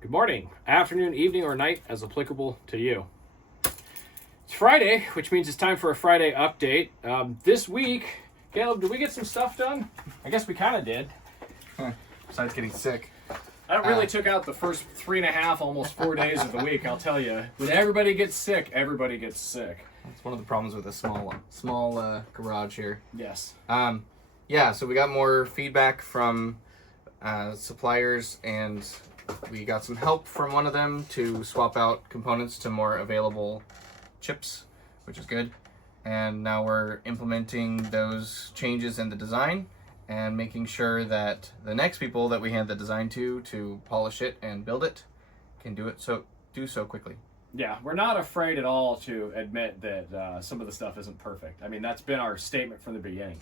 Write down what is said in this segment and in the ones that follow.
Good morning, afternoon, evening, or night as applicable to you. It's Friday, which means it's time for a Friday update. This week, Caleb, did we get some stuff done? I guess we kind of did. Besides getting sick. That really took out the first 3.5, almost 4 days of the week, I'll tell you. When everybody gets sick, everybody gets sick. That's one of the problems with a small garage here. Yes. Yeah, so we got more feedback from suppliers, and we got some help from one of them to swap out components to more available chips, which is good. And now we're implementing those changes in the design and making sure that the next people that we hand the design to polish it and build it can do so quickly. Yeah, we're not afraid at all to admit that some of the stuff isn't perfect. I mean, that's been our statement from the beginning.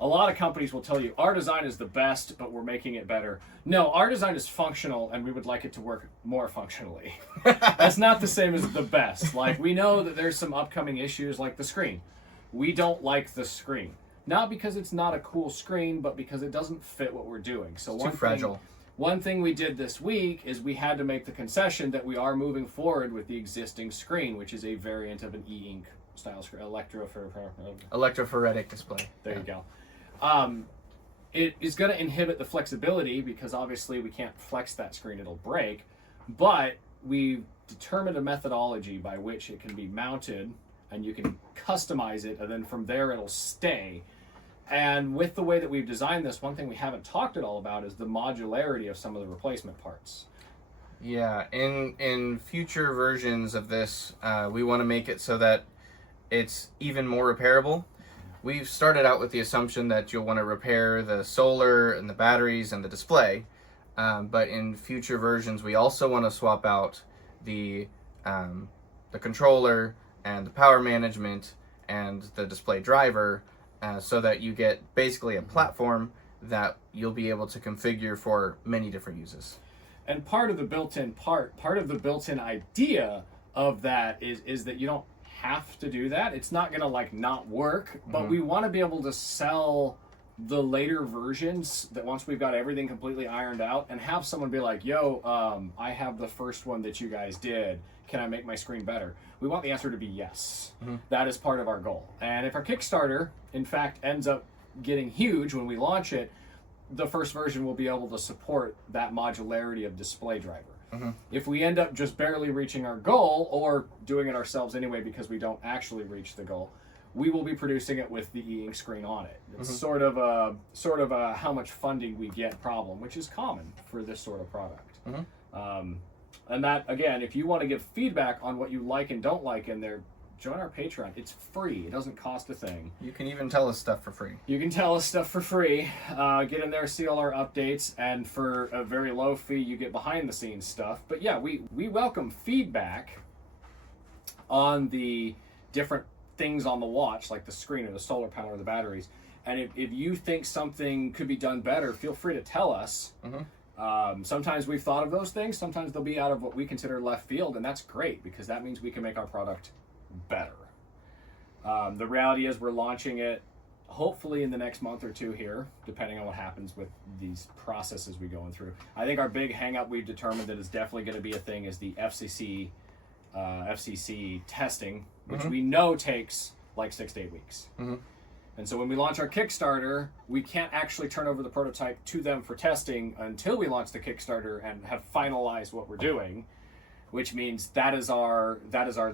A lot of companies will tell you, our design is the best, but we're making it better. No, our design is functional, and we would like it to work more functionally. That's not the same as the best. Like, we know that there's some upcoming issues like the screen. We don't like the screen. Not because it's not a cool screen, but because it doesn't fit what we're doing. So It's too fragile. One thing we did this week is we had to make the concession that we are moving forward with the existing screen, which is a variant of an e-ink style screen, Electrophoretic display. There you go. It is going to inhibit the flexibility because obviously we can't flex that screen, it'll break. But we determined a methodology by which it can be mounted and you can customize it, and then from there it'll stay. And with the way that we've designed this, one thing we haven't talked at all about is the modularity of some of the replacement parts. Yeah, in future versions of this, we want to make it so that it's even more repairable. We've started out with the assumption that you'll want to repair the solar and the batteries and the display, but in future versions, we also want to swap out the controller and the power management and the display driver, so that you get basically a platform that you'll be able to configure for many different uses. And part of the built-in idea of that is that you don't have to do that. It's not gonna not work, but we want to be able to sell the later versions that once we've got everything completely ironed out and have someone be like, yo, I have the first one that you guys did. Can I make my screen better? We want the answer to be yes. That is part of our goal. And if our Kickstarter, in fact, ends up getting huge when we launch it, the first version will be able to support that modularity of display driver. If we end up just barely reaching our goal or doing it ourselves anyway because we don't actually reach the goal, we will be producing it with the e-ink screen on it. It's sort of a how much funding we get problem, which is common for this sort of product. And that, again, if you want to give feedback on what you like and don't like in there, join our Patreon. It's free. It doesn't cost a thing. You can even tell us stuff for free. You can tell us stuff for free. Get in there, see all our updates, and for a very low fee, you get behind-the-scenes stuff. But yeah, we welcome feedback on the different things on the watch, like the screen or the solar panel or the batteries. And if you think something could be done better, feel free to tell us. Sometimes we've thought of those things. Sometimes they'll be out of what we consider left field, and that's great because that means we can make our product better. The reality is we're launching it hopefully in the next month or two here, depending on what happens with these processes we're going through. I think our big hang up we've determined that is definitely going to be a thing is the FCC testing, which we know takes like 6 to 8 weeks. And so when we launch our Kickstarter, we can't actually turn over the prototype to them for testing until we launch the Kickstarter and have finalized what we're doing, which means that is our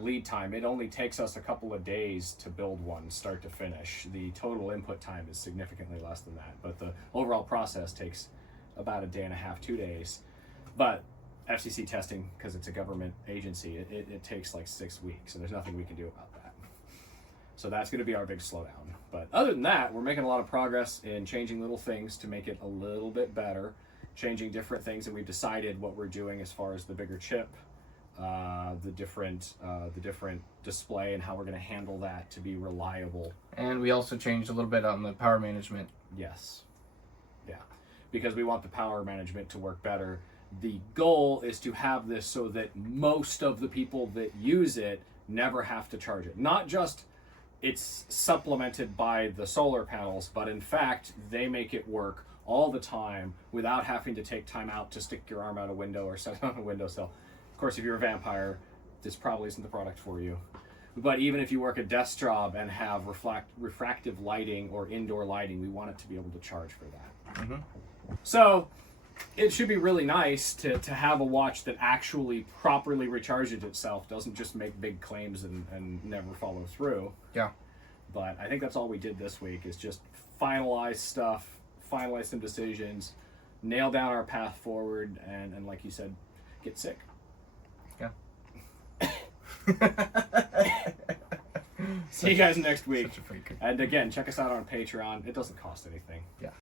lead time. It only takes us a couple of days to build one, start to finish. The total input time is significantly less than that, but the overall process takes about a day and a half, 2 days. But FCC testing, because it's a government agency, it takes like 6 weeks, and there's nothing we can do about that. So that's going to be our big slowdown. But other than that, we're making a lot of progress in changing little things to make it a little bit better, changing different things, and we've decided what we're doing as far as the bigger chip, the different display, and how we're going to handle that to be reliable. And we also changed a little bit on the power management. Yes. Yeah. Because we want the power management to work better. The goal is to have this so that most of the people that use it never have to charge it. Not just it's supplemented by the solar panels, but in fact, they make it work all the time without having to take time out to stick your arm out a window or set it on a windowsill. Of course, if you're a vampire, this probably isn't the product for you. But even if you work a desk job and have refractive lighting or indoor lighting, we want it to be able to charge for that. Mm-hmm. So it should be really nice to have a watch that actually properly recharges itself, doesn't just make big claims and never follow through. Yeah. But I think that's all we did this week, is just finalize stuff, finalize some decisions, nail down our path forward, and like you said, get sick. Yeah. See you guys next week. Such a freak. And again, check us out on Patreon. It doesn't cost anything. Yeah.